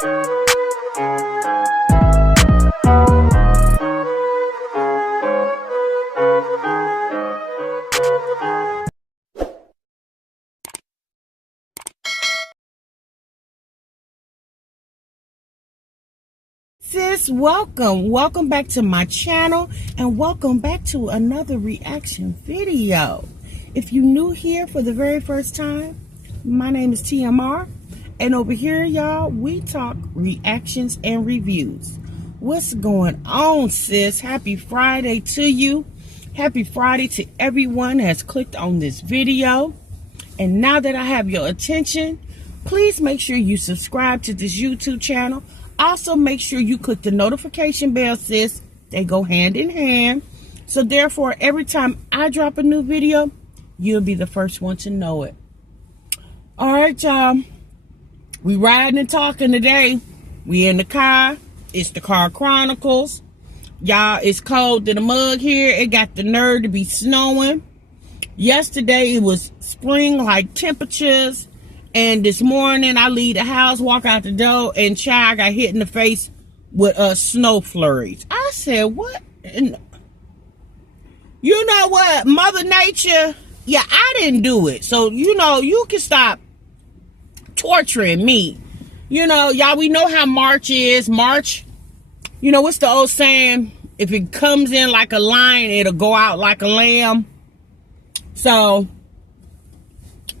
Sis, welcome back to my channel, and welcome back to another reaction video. If you're new here for the very first time, my name is TMR, and over here, y'all, we talk reactions and reviews. What's going on, sis? Happy Friday to you. Happy Friday to everyone that has clicked on this video. And now that I have your attention, please make sure you subscribe to this YouTube channel. Also, make sure you click the notification bell, sis. They go hand in hand. So therefore, every time I drop a new video, you'll be the first one to know it. All right, y'all. We riding and talking today. We in the car. It's the Car Chronicles. Y'all, it's cold in the mug here. It got the nerve to be snowing. Yesterday, it was spring-like temperatures. And this morning, I leave the house, walk out the door, and child got hit in the face with snow flurries. I said, what? And you know what? Mother Nature, yeah, I didn't do it. So, you know, you can stop torturing me. You know, y'all, we know how March is. March, you know, what's the old saying? If it comes in like a lion, it'll go out like a lamb. So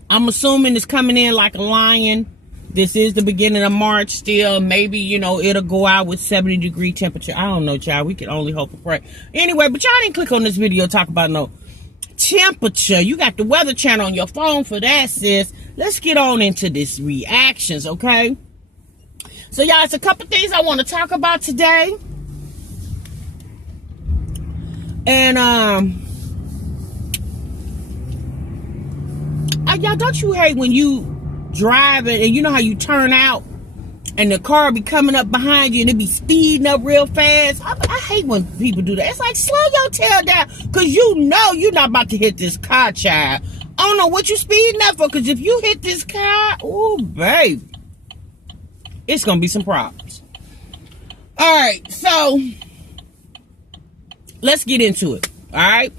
I'm assuming it's coming in like a lion. This is the beginning of March still. Maybe, you know, it'll go out with 70-degree temperature. I don't know, child. We can only hope and pray. Anyway, but y'all didn't click on this video to talk about no temperature. You got the Weather Channel on your phone for that, sis. Let's get on into this reactions, okay? So, y'all, it's a couple things I want to talk about today. And, y'all, don't you hate when you driving and you know how you turn out and the car be coming up behind you and it be speeding up real fast? I hate when people do that. It's like, slow your tail down, because you know you're not about to hit this car, child. I don't know what you speeding up for, because if you hit this car, oh, baby, it's going to be some problems. All right, so let's get into it, all right?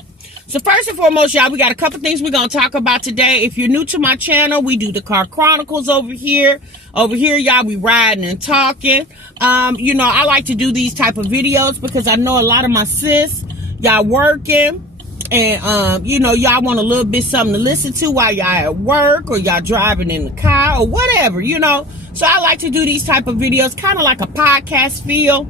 So first and foremost, y'all, we got a couple things we're going to talk about today. If you're new to my channel, we do the Car Chronicles over here. Over here, y'all, we riding and talking. You know, I like to do these type of videos because I know a lot of my sis, y'all working. And, you know, y'all want a little bit something to listen to while y'all at work or y'all driving in the car or whatever, you know. So I like to do these type of videos, kind of like a podcast feel.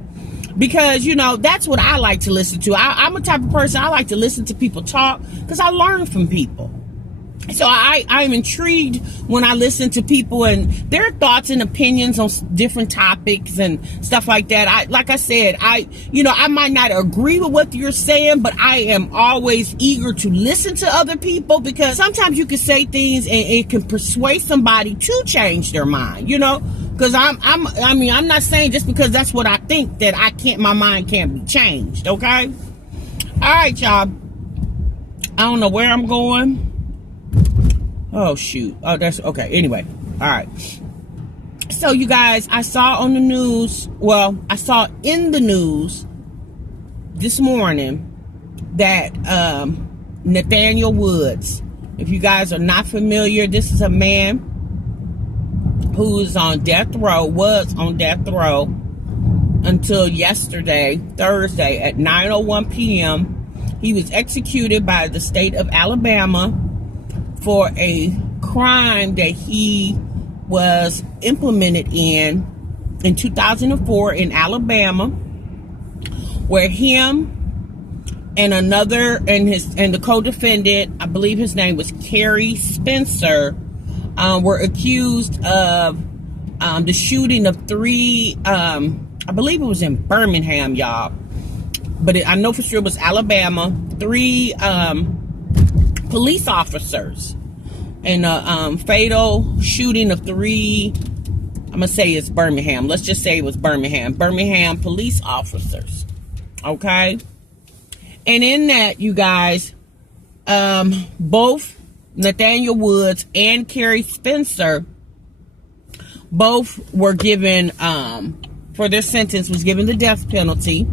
Because, you know, that's what I like to listen to. I'm a type of person, I like to listen to people talk because I learn from people. So I'm intrigued when I listen to people and their thoughts and opinions on different topics and stuff like that. Like I said, you know, I might not agree with what you're saying, but I am always eager to listen to other people, because sometimes you can say things and it can persuade somebody to change their mind, you know? Because I mean, I'm not saying just because that's what I think that my mind can't be changed, okay? All right, y'all. I don't know where I'm going. Oh, shoot. Oh, that's okay. Anyway, all right. So, you guys, I saw on the news, well, I saw in the news this morning that Nathaniel Woods, if you guys are not familiar, this is a man who's on death row, was on death row until yesterday, Thursday, at 9:01 p.m. He was executed by the state of Alabama for a crime that he was implemented in 2004 in Alabama, where him and the co-defendant, I believe his name was Kerry Spencer, were accused of the shooting of three, I believe it was in Birmingham, y'all, but I know for sure it was Alabama, three police officers, and a fatal shooting of three, I'm gonna say it's Birmingham, let's just say it was Birmingham police officers, okay? And in that, you guys, both Nathaniel Woods and Kerry Spencer Both were given, for their sentence, was given the death penalty.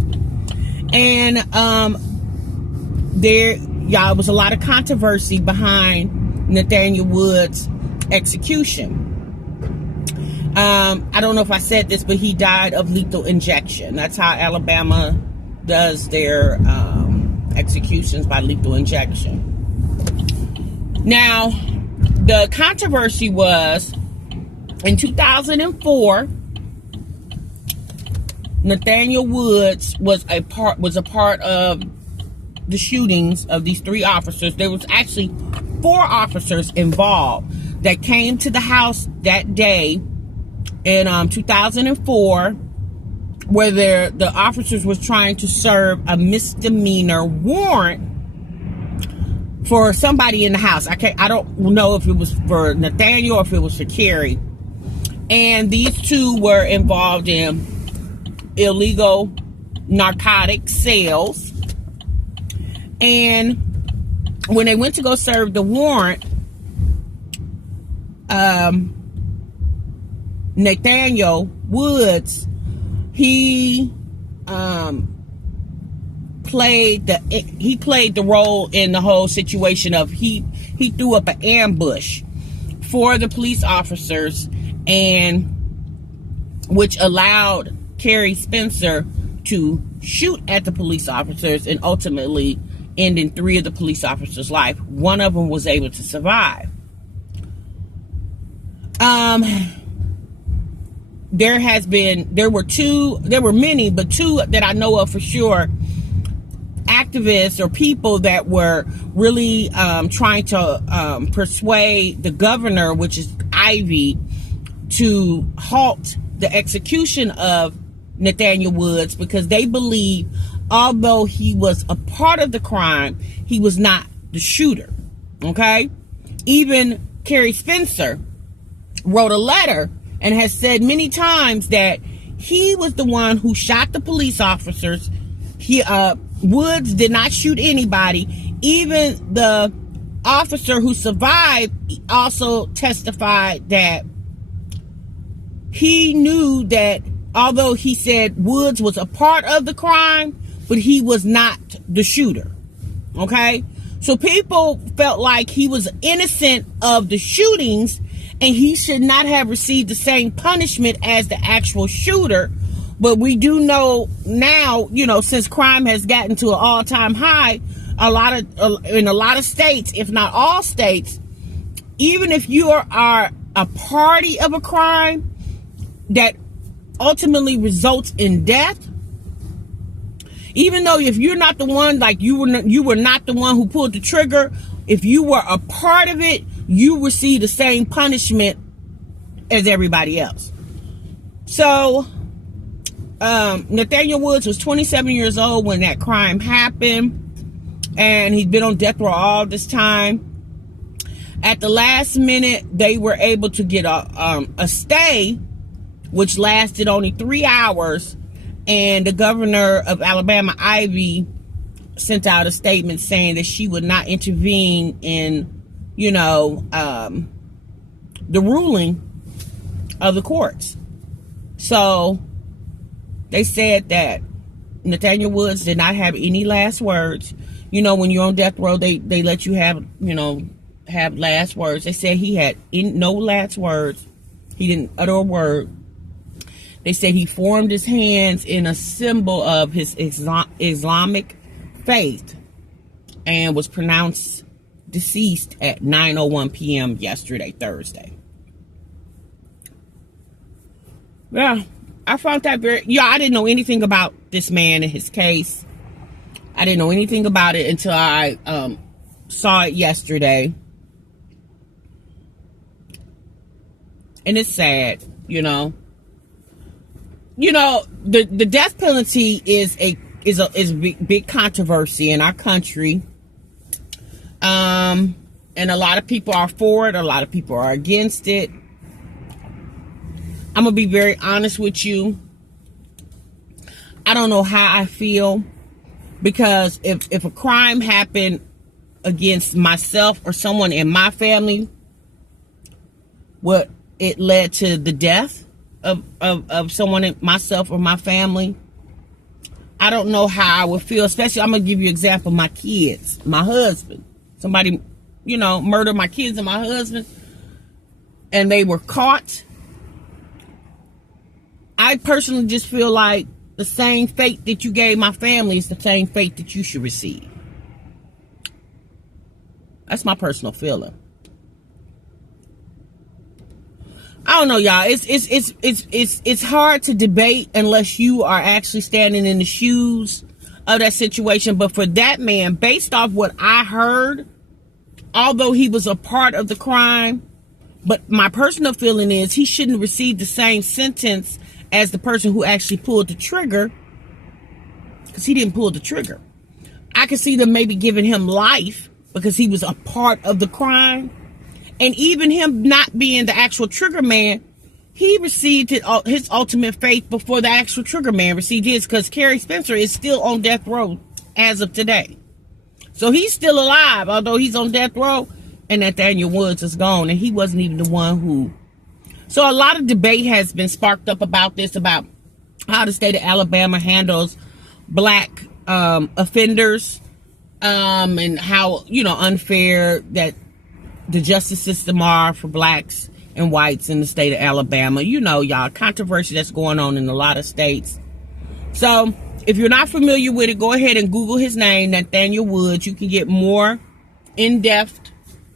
And there was a lot of controversy behind Nathaniel Woods' execution. I don't know if I said this, but he died of lethal injection. That's how Alabama does their executions, by lethal injection. Now, the controversy was in 2004, Nathaniel Woods was a part of the shootings of these 3 officers. There was actually 4 officers involved that came to the house that day in 2004, where the officers was trying to serve a misdemeanor warrant for somebody in the house. I don't know if it was for Nathaniel or if it was for Carrie. And these 2 were involved in illegal narcotic sales. And when they went to go serve the warrant, Nathaniel Woods, he played the role in the whole situation of he threw up an ambush for the police officers, and which allowed Carrie Spencer to shoot at the police officers and ultimately ending 3 of the police officers' life. One of them was able to survive. There were many, but 2 that I know of for sure, activists or people that were really trying to persuade the governor, which is Ivy, to halt the execution of Nathaniel Woods, because they believe, although he was a part of the crime, he was not the shooter. Okay? Even Carrie Spencer wrote a letter and has said many times that he was the one who shot the police officers. Woods did not shoot anybody. Even the officer who survived also testified that he knew that, although he said Woods was a part of the crime, but he was not the shooter. Okay? So people felt like he was innocent of the shootings and he should not have received the same punishment as the actual shooter. But we do know now, since crime has gotten to an all-time high, in a lot of states, if not all states, even if you are a party of a crime that ultimately results in death, even though if you're not the one, like you were not the one who pulled the trigger, if you were a part of it, you receive the same punishment as everybody else. So Nathaniel Woods was 27 years old when that crime happened, and he's been on death row all this time. At the last minute, they were able to get a stay, which lasted only 3 hours, and the governor of Alabama, Ivy, sent out a statement saying that she would not intervene in, the ruling of the courts. So they said that Nathaniel Woods did not have any last words. When you're on death row, they let you have last words. They said he had no last words. He didn't utter a word. They said he formed his hands in a symbol of his Islamic faith and was pronounced deceased at 9:01 p.m. yesterday, Thursday. Yeah, I found that I didn't know anything about this man and his case. I didn't know anything about it until I saw it yesterday. And it's sad, the death penalty is a big controversy in our country. And a lot of people are for it, a lot of people are against it. I'm gonna be very honest with you. I don't know how I feel, because if a crime happened against myself or someone in my family, what it led to the death of someone, myself or my family, I don't know how I would feel. Especially, I'm going to give you an example, my kids, my husband. Somebody, murdered my kids and my husband, and they were caught. I personally just feel like the same fate that you gave my family is the same fate that you should receive. That's my personal feeling. I don't know, y'all. It's hard to debate unless you are actually standing in the shoes of that situation. But for that man, based off what I heard, although he was a part of the crime, but my personal feeling is he shouldn't receive the same sentence as the person who actually pulled the trigger, because he didn't pull the trigger. I could see them maybe giving him life because he was a part of the crime. And even him not being the actual trigger man, he received his ultimate fate before the actual trigger man received his, because Kerry Spencer is still on death row as of today. So he's still alive, although he's on death row, and Nathaniel Woods is gone, and he wasn't even the one who. So a lot of debate has been sparked up about this, about how the state of Alabama handles black offenders, and how, unfair that the justice system are for blacks and whites in the state of Alabama. Y'all, controversy that's going on in a lot of states. So if you're not familiar with it, go ahead and Google his name, Nathaniel Woods. You can get more in-depth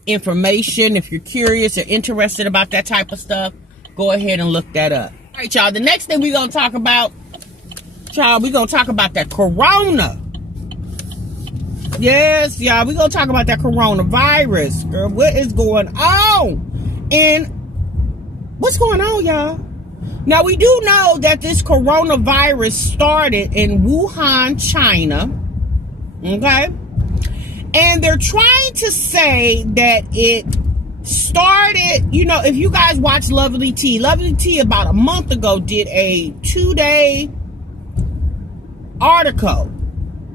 information. If you're curious or interested about that type of stuff, go ahead and look that up. All right, y'all, the next thing we're going to talk about, we're going to talk about that corona. Yes, y'all, we're going to talk about that coronavirus. Girl, what is going on? And what's going on, y'all? Now, we do know that this coronavirus started in Wuhan, China. Okay? And they're trying to say that it started, if you guys watch Lovely T about a month ago did a 2-day article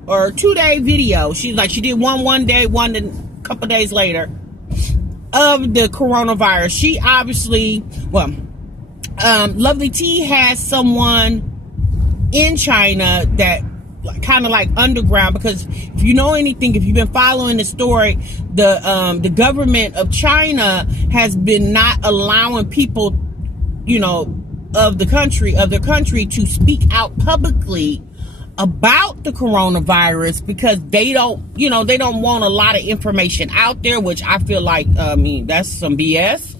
or 2-day video. She did one day, one a couple days later of the coronavirus. She obviously, Lovely T has someone in China that kind of like underground, because if you know anything, if you've been following the story, the government of China has been not allowing people, of their country to speak out publicly about the coronavirus, because they don't want a lot of information out there, which I feel like, that's some BS.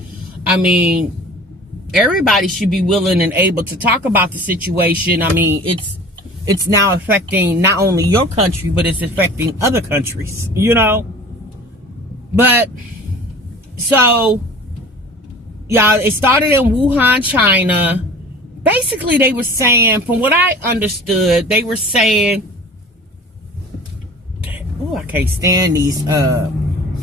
Everybody should be willing and able to talk about the situation. It's now affecting not only your country, but it's affecting other countries, But, so, y'all, it started in Wuhan, China. Basically, they were saying, from what I understood, they were saying, oh, I can't stand these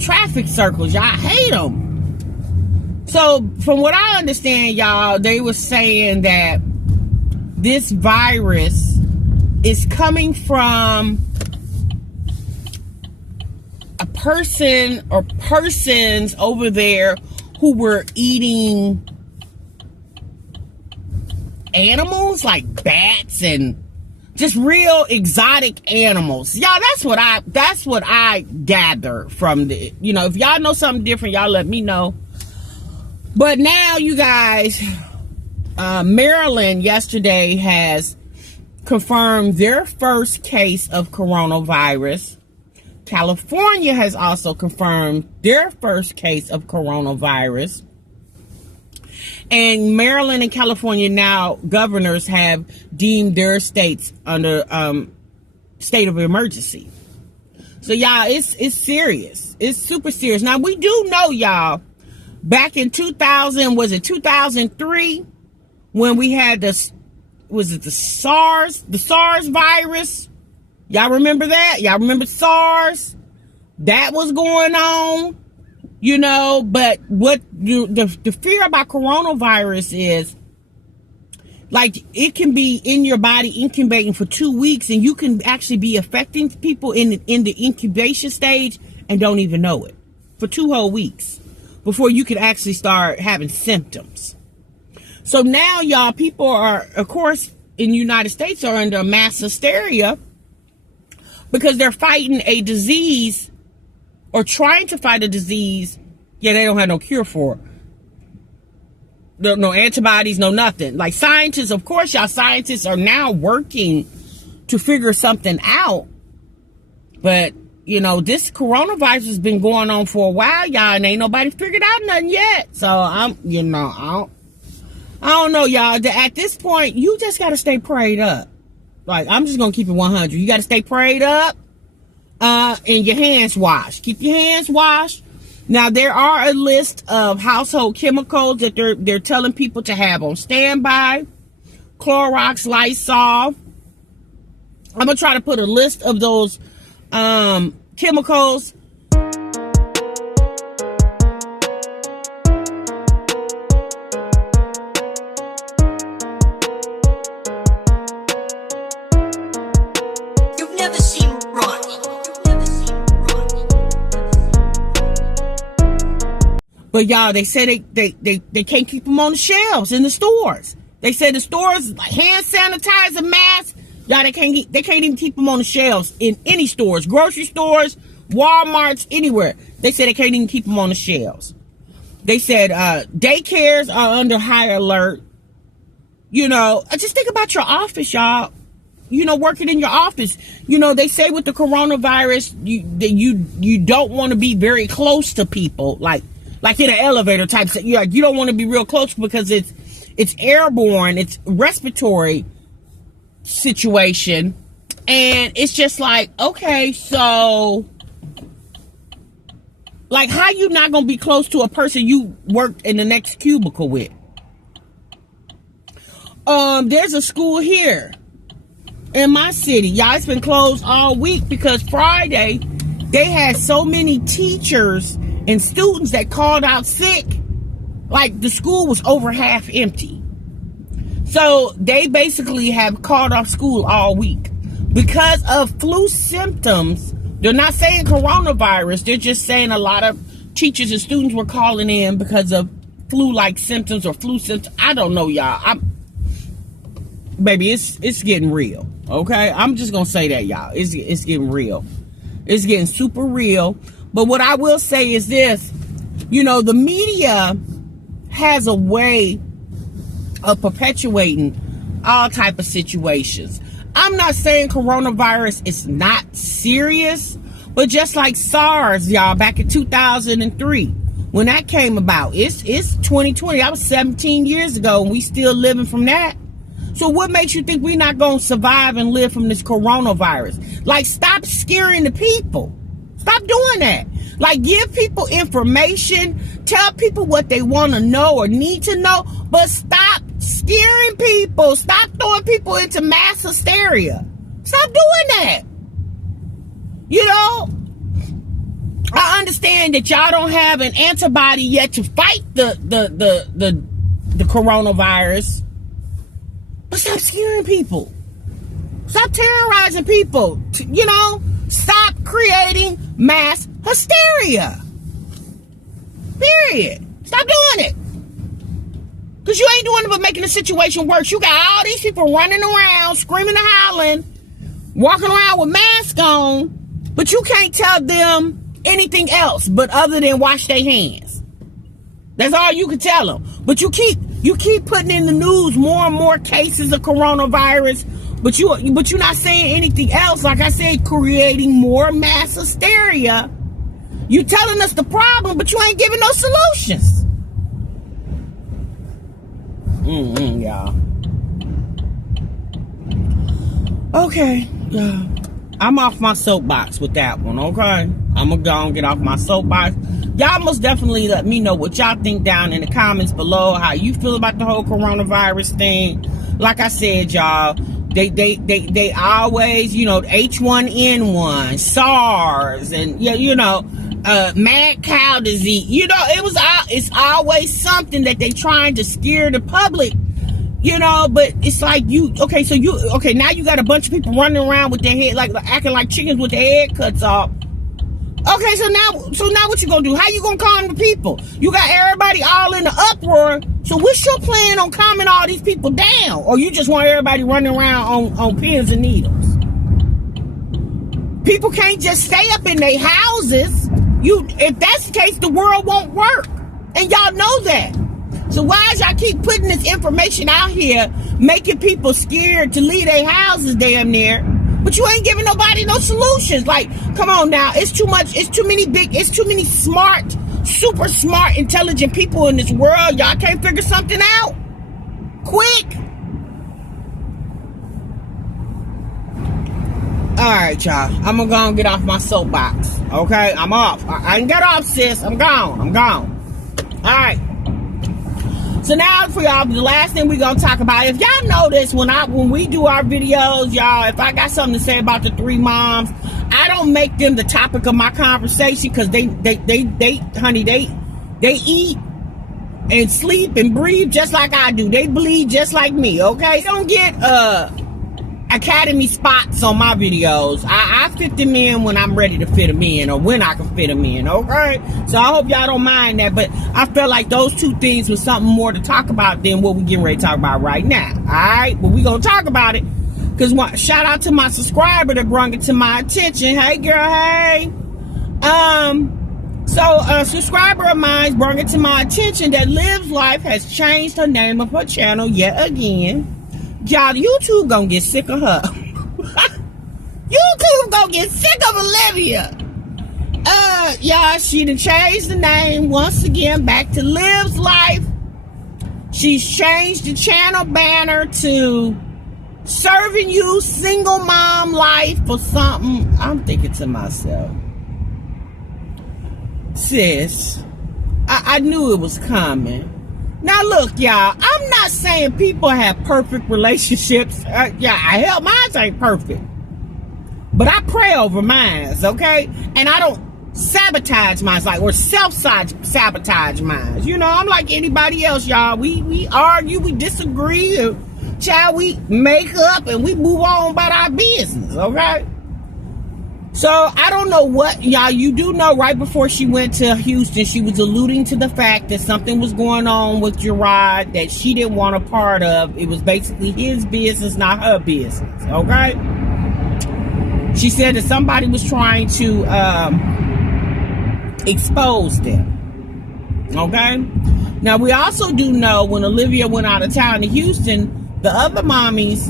traffic circles, y'all. I hate them. So, from what I understand, y'all, they were saying that this virus is coming from a person or persons over there who were eating animals like bats and just real exotic animals. Y'all, that's what I gather from the, if y'all know something different, y'all let me know. But now, you guys, Maryland yesterday has confirmed their first case of coronavirus. California has also confirmed their first case of coronavirus. And Maryland and California now, governors have deemed their states under state of emergency. So, y'all, it's serious. It's super serious. Now, we do know, y'all, back in 2003, when we had this, was it the SARS virus? Y'all remember that? Y'all remember SARS? That was going on, but what the fear about coronavirus is, like, it can be in your body incubating for 2 weeks, and you can actually be affecting people in the incubation stage and don't even know it for 2 whole weeks. before you could actually start having symptoms. So now, y'all, people are, of course, in the United States are under mass hysteria because they're fighting a disease or trying to fight a disease. Yeah, they don't have no cure for it. No antibodies, no nothing. Like scientists, of course, y'all, scientists are now working to figure something out. But, you know, this coronavirus has been going on for a while, y'all, and ain't nobody figured out nothing yet. So I don't know, y'all. At this point, you just got to stay prayed up. Like, I'm just going to keep it 100. You got to stay prayed up and your hands washed. Keep your hands washed. Now, there are a list of household chemicals that they're telling people to have on standby. Clorox, Lysol. I'm going to try to put a list of those chemicals. But y'all, they say they can't keep them on the shelves in the stores. They say the stores, like hand sanitizer, masks, y'all, they can't even keep them on the shelves in any stores, grocery stores, Walmarts, anywhere. They say they can't even keep them on the shelves. They said daycares are under high alert. You know, just think about your office, y'all. You know, working in your office. You know, they say with the coronavirus, you don't want to be very close to people, like in an elevator type. You don't want to be real close because it's airborne, it's respiratory situation, and it's just like, okay, so like, how you not gonna be close to a person you worked in the next cubicle with? There's a school here in my city, y'all. It's been closed all week because Friday they had so many teachers and students that called out sick. Like, the school was over half empty. So they basically have called off school all week because of flu symptoms. They're not saying coronavirus. They're just saying a lot of teachers and students were calling in because of flu-like symptoms or flu symptoms. I don't know, y'all. Baby, it's getting real. Okay, I'm just gonna say that, y'all. It's getting real. It's getting super real. But what I will say is this, you know, the media has a way of perpetuating all type of situations. I'm not saying coronavirus is not serious, but just like SARS, y'all, back in 2003, when that came about, it's 2020. That was 17 years ago, and we still living from that. So what makes you think we're not going to survive and live from this coronavirus? Like, stop scaring the people. Stop doing that. Like, give people information, tell people what they want to know or need to know, but stop scaring people. Stop throwing people into mass hysteria. Stop doing that. You know, I understand that y'all don't have an antibody yet to fight the coronavirus, but stop scaring people. Stop terrorizing people. You know, stop creating mass hysteria. Period. Stop doing it. Because you ain't doing it but making the situation worse. You got all these people running around, screaming and howling, walking around with masks on, but you can't tell them anything else but other than wash their hands. That's all you can tell them. But you keep putting in the news more and more cases of coronavirus, but you're not saying anything else. Like I said, creating more mass hysteria. You telling us the problem, but you ain't giving no solutions. Y'all. Okay, y'all. I'm off my soapbox with that one, okay? I'm gonna go and get off my soapbox. Y'all most definitely let me know what y'all think down in the comments below, how you feel about the whole coronavirus thing. Like I said, y'all, they always, you know, H1N1, SARS, and you know, mad cow disease. You know, it's always something that they trying to scare the public. You know, but it's like now you got a bunch of people running around with their head, like acting like chickens with their head cuts off. Okay, so now what you gonna do? How you gonna calm the people? You got everybody all in the uproar. So what's your plan on calming all these people down? Or you just want everybody running around on pins and needles? People can't just stay up in their houses. If that's the case, the world won't work. And y'all know that. So why is y'all keep putting this information out here, making people scared to leave their houses damn near? But you ain't giving nobody no solutions. Like, come on now. It's too many smart, super smart, intelligent people in this world. Y'all can't figure something out? Quick. All right, y'all. I'm going to go and get off my soapbox. Okay? I'm off. I ain't got off, sis. I'm gone. All right. So now for y'all, the last thing we're going to talk about, if y'all notice when we do our videos, y'all, if I got something to say about the three moms, I don't make them the topic of my conversation because they eat and sleep and breathe just like I do. They bleed just like me, okay? They don't get Academy spots on my videos. I fit them in when I'm ready to fit them in, or when I can fit them in, okay? So I hope y'all don't mind that, but I felt like those two things was something more to talk about than what we're getting ready to talk about right now, all right? But we're going to talk about it, because shout out to my subscriber that brought it to my attention. Hey, girl, hey. So a subscriber of mine brought it to my attention that Liv's Life has changed the name of her channel yet again. Y'all, YouTube gonna get sick of her. YouTube gonna get sick of Olivia. Y'all, she done changed the name once again back to Liv's Life. She's changed the channel banner to Serving You Single Mom Life or something. I'm thinking to myself, sis, I knew it was coming. Now, look, y'all, I'm not saying people have perfect relationships. Hell, mine ain't perfect. But I pray over mine, okay? And I don't sabotage mine, or self-sabotage mine. You know, I'm like anybody else, y'all. We argue, we disagree, child, we make up, and we move on about our business, okay? So, I don't know what, y'all, you do know right before she went to Houston, she was alluding to the fact that something was going on with Gerard that she didn't want a part of. It was basically his business, not her business, okay? She said that somebody was trying to expose them, okay? Now, we also do know when Olivia went out of town to Houston, the other mommies,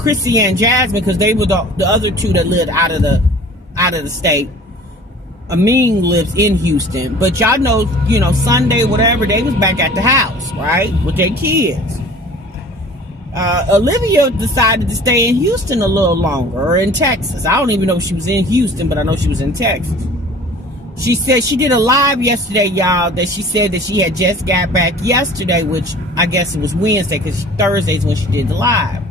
Chrissy and Jasmine, because they were the other two that lived out of the state. Amin lives in Houston, but y'all know, Sunday, whatever, they was back at the house, right, with their kids. Olivia decided to stay in Houston a little longer, or in Texas. I don't even know if she was in Houston, but I know she was in Texas. She said she did a live yesterday, y'all, that she said that she had just got back yesterday, which I guess it was Wednesday, because Thursday's when she did the live.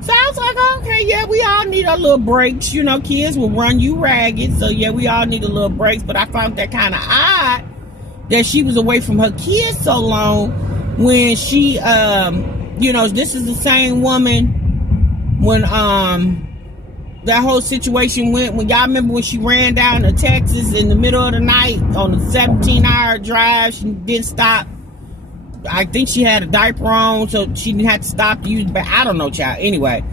So I was like, okay, yeah, we all need our little breaks. Kids will run you ragged. So, yeah, we all need a little breaks. But I found that kind of odd that she was away from her kids so long when she, this is the same woman when that whole situation went. When y'all remember when she ran down to Texas in the middle of the night on a 17-hour drive, she didn't stop. I think she had a diaper on, so she didn't have to stop to use, but I don't know, child. Anyway,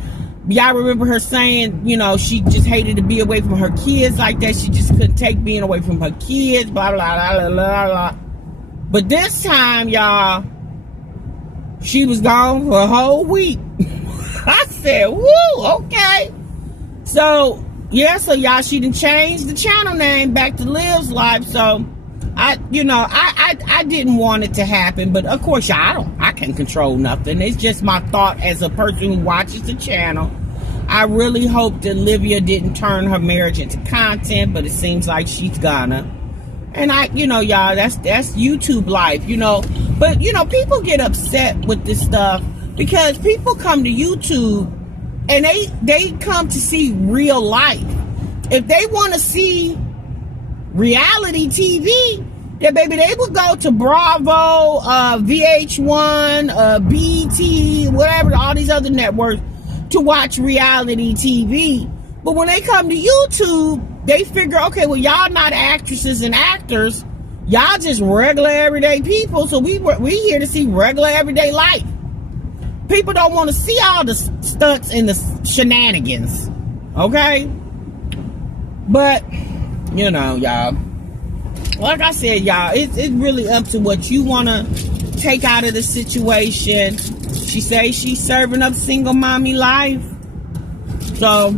y'all remember her saying, she just hated to be away from her kids like that. She just couldn't take being away from her kids, blah, blah, blah, blah, blah, blah. But this time, y'all, she was gone for a whole week. I said, woo, okay. So, yeah, so y'all, she done changed the channel name back to Liv's Life, so I didn't want it to happen, but of course, I can't control nothing. It's just my thought as a person who watches the channel. I really hope that Olivia didn't turn her marriage into content, but it seems like she's gonna. And y'all, that's YouTube life, But, people get upset with this stuff because people come to YouTube and they come to see real life. If they want to see reality TV, yeah, baby, they would go to Bravo, VH1, BT, whatever, all these other networks to watch reality TV. But when they come to YouTube, they figure, okay, well, y'all not actresses and actors. Y'all just regular, everyday people. So we here to see regular, everyday life. People don't want to see all the stunts and the shenanigans. Okay? But, you know, y'all. Like I said, y'all, it's really up to what you want to take out of the situation. She says she's serving up single mommy life. So,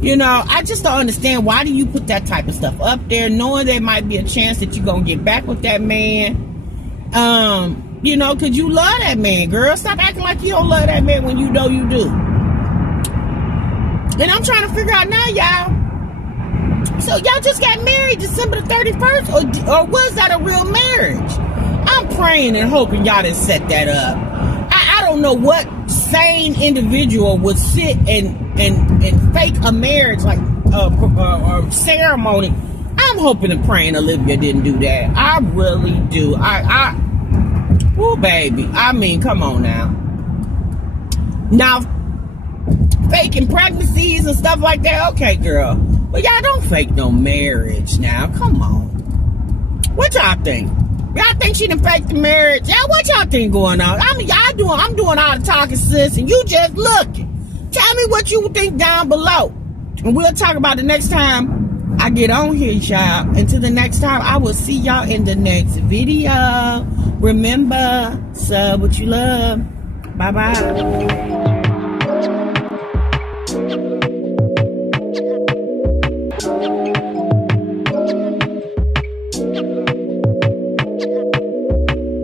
you know, I just don't understand, why do you put that type of stuff up there, knowing there might be a chance that you're going to get back with that man? You know, because you love that man, girl. Stop acting like you don't love that man when you know you do. And I'm trying to figure out now, y'all. So y'all just got married December the 31st? Or was that a real marriage? I'm praying and hoping y'all didn't set that up. I don't know what sane individual would sit and fake a marriage, like a ceremony. I'm hoping and praying Olivia didn't do that. I really do. Oh, baby. I mean, come on now. Now, faking pregnancies and stuff like that, okay, girl. But y'all don't fake no marriage now. Come on. What y'all think? Y'all think she done faked the marriage? Yeah, what y'all think going on? I mean, I'm doing all the talking, sis, and you just looking. Tell me what you think down below. And we'll talk about it next time I get on here, y'all. Until the next time, I will see y'all in the next video. Remember, sub what you love. Bye-bye.